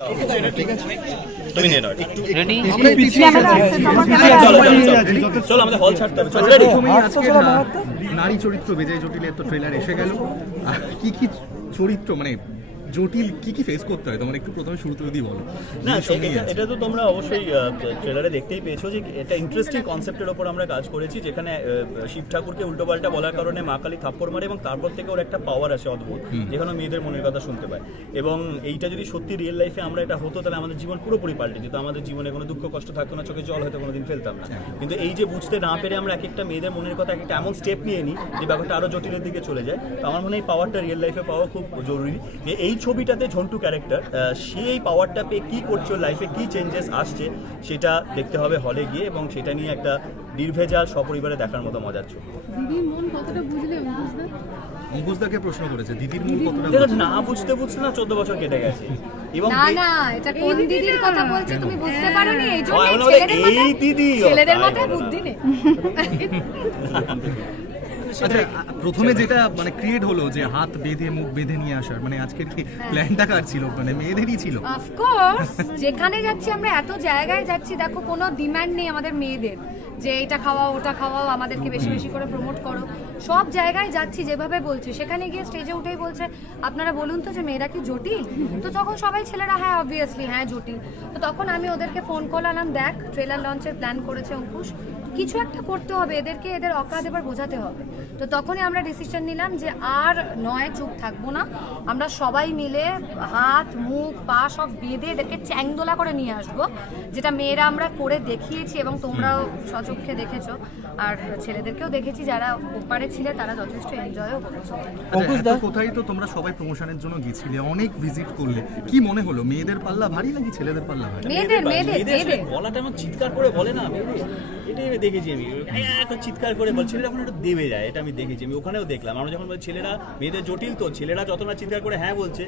ঠিক আছে তুমি নিয়ে নাও একটু রেডি আমরা পিছিয়ে চলো আমাদের হল ছাড়তে হবে চলো রেডি প্রথমেই আজকে নারী চরিত্র বেজায় জটিলের তো ট্রেলার এসে গেল। কি কি চরিত্র মানে জটিল কি কি ফেস করতে হয় তোমার একটু প্রথমে শুরুতে যদি বলো। না এটা তো তোমরা অবশ্যই ট্রেলারে দেখতেই পেয়েছো যে এটা ইন্টারেস্টিং কনসেপ্টের ওপর আমরা কাজ করেছি, যেখানে শিব ঠাকুরকে উল্টোপাল্টা বলার কারণে মা কালী থাপ্পড় মারে এবং তারপর থেকে ওর একটা পাওয়ার আসে অদ্ভুত, যেখানে মেয়েদের মনের কথা শুনতে পায়। এবং এইটা যদি সত্যি রিয়েল লাইফে আমরা এটা হতো তাহলে আমাদের জীবন পুরোপুরি পাল্টে যেত, আমাদের জীবনে কোনো দুঃখ কষ্ট থাকতো না, চোখে জল হয়তো কোনোদিন ফেলতাম না। কিন্তু এই যে বুঝতে না পেরে আমরা এক একটা মেয়েদের মনের কথা একটা এমন স্টেপ নিয়ে নিই যে ব্যাপারটা আরো জটিলের দিকে চলে যায়। তো আমার মনে হয় এই পাওয়ারটা রিয়েল লাইফে পাওয়া খুব জরুরি। এই ছবিটাতে ঝন্টু ক্যারেক্টার সেই পাওয়ারটা পেয়ে কী করছে, লাইফে কী চেঞ্জেস আসছে সেটা দেখতে হবে হলে গিয়ে, এবং সেটা নিয়ে একটা নির্ভেজাল সপরিবারে দেখার মতো মজার ছবি। দিদির মন কতটা বুঝলে অঙ্কুশদাকে প্রশ্ন করেছে দিদির মন কতটা দেখো না বুঝতে না 14 বছর কেটে গেছে এবং না এটা কোন দিদির কথা বলছো তুমি বুঝতে পারোনি, এই জন্য এই দিদি ছেলেদের মাথায় বুদ্ধি নেই। আচ্ছা প্রথমে যেটা মানে ক্রিয়েট হলো যে হাত বেঁধে মুখ বেঁধে নিয়ে আসার, মানে আজকের কি প্ল্যানটা কার ছিল? মানে মেয়েদেরই ছিল অফকোর্স। যেখানে যাচ্ছি আমরা এত জায়গায় যাচ্ছি, দেখো কোনো ডিমান্ড নেই আমাদের মেয়েদের যে এটা খাওয়াও ওটা খাওয়াও, আমাদেরকে বেশি বেশি করে প্রমোট করো। সব জায়গায় যাচ্ছি যেভাবে বলছি, সেখানে গিয়ে স্টেজে উঠেই বলছে আপনারা বলুন তো যে মেয়েরা কি জটিল? তো তখন সবাই ছেলেরা হ্যাঁ অবভিয়াসলি হ্যাঁ জটিল। তো তখন আমি ওদেরকে ফোন করলাম, দেখ ট্রেলার লঞ্চের প্ল্যান করেছে অঙ্কুশ, কিছু একটা করতে হবে, এদেরকে এদের অকাত এবার বোঝাতে হবে। তো তখনই আমরা ডিসিশন নিলাম যে আর নয় চুপ থাকবো না, আমরা সবাই মিলে হাত মুখ পা সব বেঁধে এদেরকে চ্যাংদোলা করে নিয়ে আসবো, যেটা মেয়েরা আমরা করে দেখিয়েছি এবং তোমরাও সচক্ষে দেখেছো, আর ছেলেদেরকেও দেখেছি যারা ওপারে ছিলে তারা যথেষ্ট এনজয়ও করেছে। অঙ্কুশদা কোথায় তো তোমরা সবাই প্রমোশনের জন্য গেছিলে, অনেক ভিজিট করলে, কি মনে হলো মেয়েদের পাল্লা ভারী নাকি ছেলেদের পাল্লা ভারী? মেয়েদের গলাটা আমার চিৎকার করে বলে না, এটাই আমি দেখেছি। আমি এখন চিৎকার করে বল, ছেলেরা এখন একটু দেবে যায়, এটা আমি দেখেছি, আমি ওখানেও দেখলাম। আমরা যখন বলি ছেলেরা মেয়েদের জটিল, তো ছেলেরা যত না চিৎকার করে হ্যাঁ বলছে,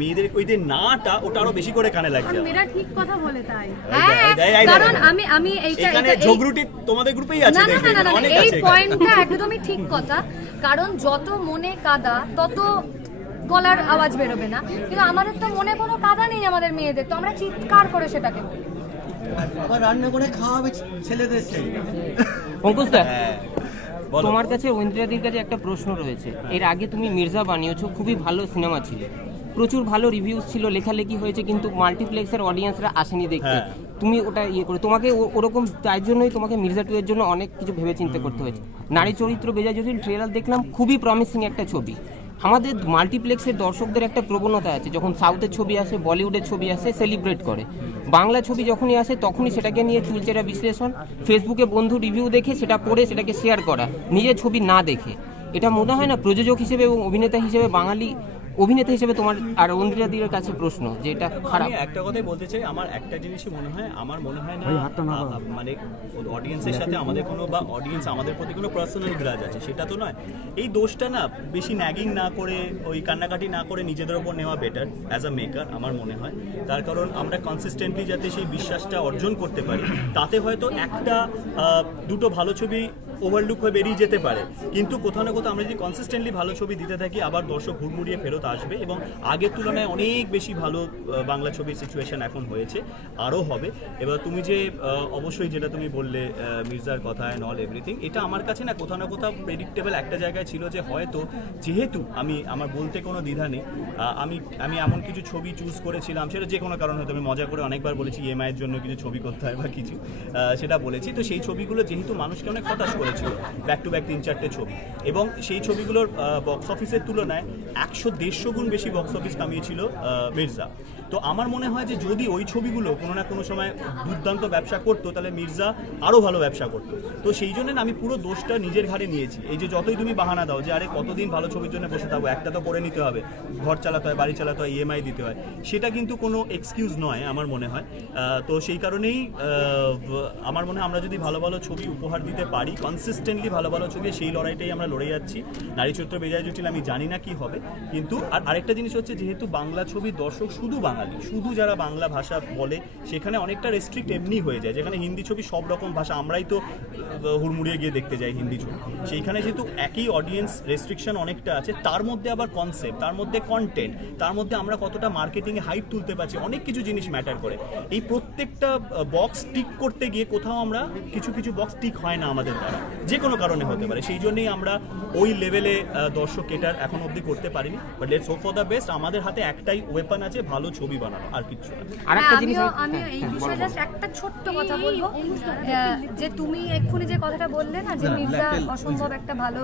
মেয়েদের ওই যে নাটা ওটা আরো বেশি করে কানে লাগছে। মেয়েরা ঠিক কথা বলে তাই, কারণ আমি এখানে ঝগড়ুটি তোমাদের গ্রুপেই আছে, না এই পয়েন্টটা একদমই ঠিক কথা, কারণ যত মনে কাদা তত গলার আওয়াজ বেরোবে না, কিন্তু আমাদের তো মনে কোনো কাদা নেই আমাদের মেয়েদের, তো আমরা চিৎকার করে সেটাকে বলি। আবার রান্না করে খাওয়াবে ছেলেদের সেই। অঙ্কুশদা তোমার কাছে ঐন্দ্রিয়াদির কাছে একটা প্রশ্ন রয়েছে। এর আগে তুমি মির্জা বানিয়েছো, খুবই ভালো সিনেমা ছিল, প্রচুর ভালো রিভিউজ ছিল, লেখালেখি হয়েছে, কিন্তু মাল্টিপ্লেক্সের অডিয়েন্সরা আসেনি দেখতে। তুমি ওটা করে তোমাকে ওরকম, তাই জন্যই তোমাকে মির্জা 2 এর জন্য অনেক কিছু ভেবে চিন্তা করতে হয়েছে। নারী চরিত্র বেজায় জটিল ট্রেলার দেখলাম, খুবই প্রমিসিং একটা ছবি। আমাদের মাল্টিপ্লেক্সের দর্শকদের একটা প্রবণতা আছে, যখন সাউথের ছবি আসে বলিউডের ছবি আসে সেলিব্রেট করে, বাংলা ছবি যখনই আসে তখনই সেটাকে নিয়ে চুলচেরা বিশ্লেষণ, ফেসবুকে বন্ধু রিভিউ দেখে সেটা পড়ে সেটাকে শেয়ার করা, নিজের ছবি না দেখে। এটা মনে হয় না প্রযোজক হিসেবে এবং অভিনেতা হিসেবে, বাঙালি অভিনেতা হিসেবে তোমার আর ঐন্দ্রিয়াদির কাছে প্রশ্ন যে এটা খারাপ? একটা কথাই বলতে চাই, আমার একটা জিনিসই মনে হয়, আমার মনে হয় না মানে অডিয়েন্সের সাথে আমাদের কোনো, বা অডিয়েন্স আমাদের প্রতি কোনো পার্সোনাল গ্রাজ আছে, সেটা তো নয়। এই দোষটা না বেশি ন্যাগিং না করে, ওই কান্নাকাটি না করে নিজেদের ওপর নেওয়া বেটার অ্যাজ আ মেকার আমার মনে হয়। তার কারণ আমরা কনসিস্টেন্টলি যাতে সেই বিশ্বাসটা অর্জন করতে পারি, তাতে হয়তো একটা দুটো ভালো ছবি ওভারলুক হয়ে বেরিয়ে যেতে পারে, কিন্তু কোথাও না কোথাও আমরা যদি কনসিস্টেন্টলি ভালো ছবি দিতে থাকি, আবার দর্শক হুড়মুড়িয়ে ফেরত আসবে, এবং আগের তুলনায় অনেক বেশি ভালো বাংলা ছবির সিচুয়েশন এখন হয়েছে, আরও হবে। এবার তুমি যে অবশ্যই যেটা তুমি বললে মির্জার কথা অ্যান্ড অল এভরিথিং, এটা আমার কাছে না কোথাও প্রেডিক্টেবল একটা জায়গায় ছিল, যে হয়তো যেহেতু আমার বলতে কোনো দ্বিধা নেই, আমি এমন কিছু ছবি চুজ করেছিলাম, সেটা যে কোনো কারণ হয়তো আমি মজা করে অনেকবার বলেছি EMI এর জন্য কিছু ছবি করতে হয় বা কিছু, সেটা বলেছি। তো সেই ছবিগুলো যেহেতু মানুষকে অনেক হতাশ করেছিল, ব্যাক টু ব্যাক 3-4টে ছবি, এবং সেই ছবিগুলোর বক্স অফিসের তুলনায় 100-150 গুণ বেশি বক্স অফিস কামিয়েছিল মির্জা। তো আমার মনে হয় যে যদি ওই ছবিগুলো কোনো না কোনো সময় দুর্দান্ত ব্যবসা করতো, তাহলে মির্জা আরও ভালো ব্যবসা করতো। তো সেই জন্য আমি পুরো দোষটা নিজের ঘাড়ে নিয়েছি। এই যে যতই তুমি বাহানা দাও যে আরে কতদিন ভালো ছবির জন্য বসে থাকবো, একটা তো করে নিতে হবে, ঘর চালাতে হয়, বাড়ি চালাতে হয়, EMI দিতে হয়, সেটা কিন্তু কোনো এক্সকিউজ নয় আমার মনে হয়। তো সেই কারণেই আমার মনে হয় আমরা যদি ভালো ভালো ছবি উপহার দিতে পারি কনসিস্টেন্টলি ভালো ভালো ছবি, সেই লড়াইটাই আমরা লড়ে যাচ্ছি। নারী চরিত্র বেজায় জটিল আমি জানি না কি হবে, কিন্তু আর আরেকটা জিনিস হচ্ছে যেহেতু বাংলা ছবির দর্শক শুধু বাঙালি, শুধু যারা বাংলা ভাষা বলে, সেখানে অনেকটা রেস্ট্রিক্ট এমনি হয়ে যায়। যেখানে হিন্দি ছবি সব রকম ভাষা, আমরাই তো হুড়মুড়িয়ে গিয়ে দেখতে যাই হিন্দি ছবি, সেইখানে যেহেতু একই অডিয়েন্স রেস্ট্রিকশন অনেকটা আছে, তার মধ্যে আবার কনসেপ্ট, তার মধ্যে কন্টেন্ট, তার মধ্যে আমরা কতটা মার্কেটিংয়ে হাইপ তুলতে পারছি, অনেক কিছু জিনিস ম্যাটার করে। এই প্রত্যেকটা বক্স টিক করতে গিয়ে কোথাও আমরা কিছু কিছু বক্স টিক হয় না আমাদের দ্বারা, যে কোনো কারণে হতে পারে। সেই জন্যই আমরা ওই লেভেলে দর্শক এটার এখন অবধি করতে পারিনি। But let's hope for the best. আমাদের হাতে একটাই ওয়েপন আছে, ভালো ছবি বানানো, আর কিচ্ছু না। আরেকটা জিনিস আমিও এই বিষয়ে জাস্ট একটা ছোট্ট কথা বলবো, যে তুমি এক্ষুনি যে কথাটা বললে না, যে মির্জা অসম্ভব একটা ভালো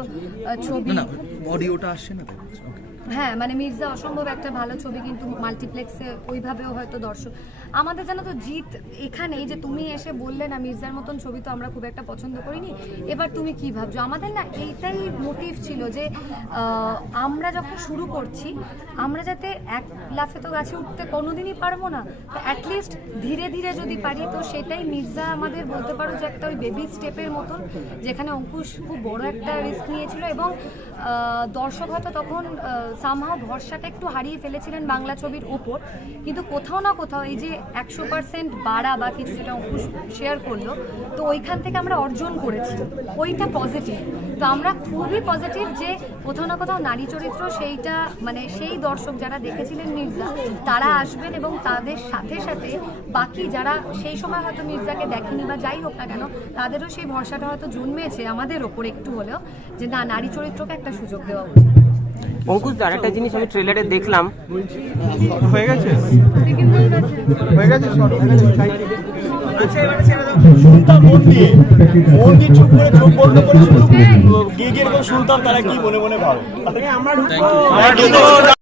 ছবি, না অডিওটা আসছে না তো? হ্যাঁ মানে মির্জা অসম্ভব একটা ভালো ছবি, কিন্তু মাল্টিপ্লেক্সে ওইভাবেও হয়তো দর্শক আমাদের জানো তো জিত এখানে, এই যে তুমি এসে বললে না মির্জার মতন ছবি তো আমরা খুব একটা পছন্দ করিনি, এবার তুমি কি ভাবছো? আমাদের না এইটাই মোটিভ ছিল যে আমরা যখন শুরু করছি, আমরা যাতে এক লাফে তো গাছে উঠতে কোনোদিনই পারবো না, তো অ্যাটলিস্ট ধীরে ধীরে যদি পারি, তো সেটাই মির্জা আমাদের বলতে পারো যে একটা ওই বেবি স্টেপের মতন, যেখানে অঙ্কুশ খুব বড় একটা রিস্ক নিয়েছিল, এবং দর্শক হয়তো তখন সামহাও ভরসাটা একটু হারিয়ে ফেলেছিলেন বাংলা ছবির ওপর, কিন্তু কোথাও না কোথাও এই যে 100% বাড়া বা কিছু যেটা অঙ্কুশ শেয়ার করলো, তো ওইখান থেকে আমরা অর্জন করেছি, ওইটা পজিটিভ। তো আমরা খুবই পজিটিভ যে কোথাও না কোথাও নারী চরিত্র সেইটা মানে সেই দর্শক যারা দেখেছিলেন মির্জা, তারা আসবেন, এবং তাদের সাথে সাথে বাকি যারা সেই সময় হয়তো মির্জাকে দেখেনি বা যাই হোক না কেন, তাদেরও সেই ভরসাটা হয়তো জন্মেছে আমাদের ওপর একটু হলেও, যে না, নারী চরিত্রকে একটা সুযোগ দেওয়া উচিত। অঙ্কুশ, আরেকটা জিনিস আমি ট্রেলারে দেখলাম, হয়ে গেছে শুনতাম মন দিয়ে চুপ করে চোখ বন্ধ করে শুধু গিয়ে গিয়ে শুনতাম তারা কি মনে মনে ভাবে।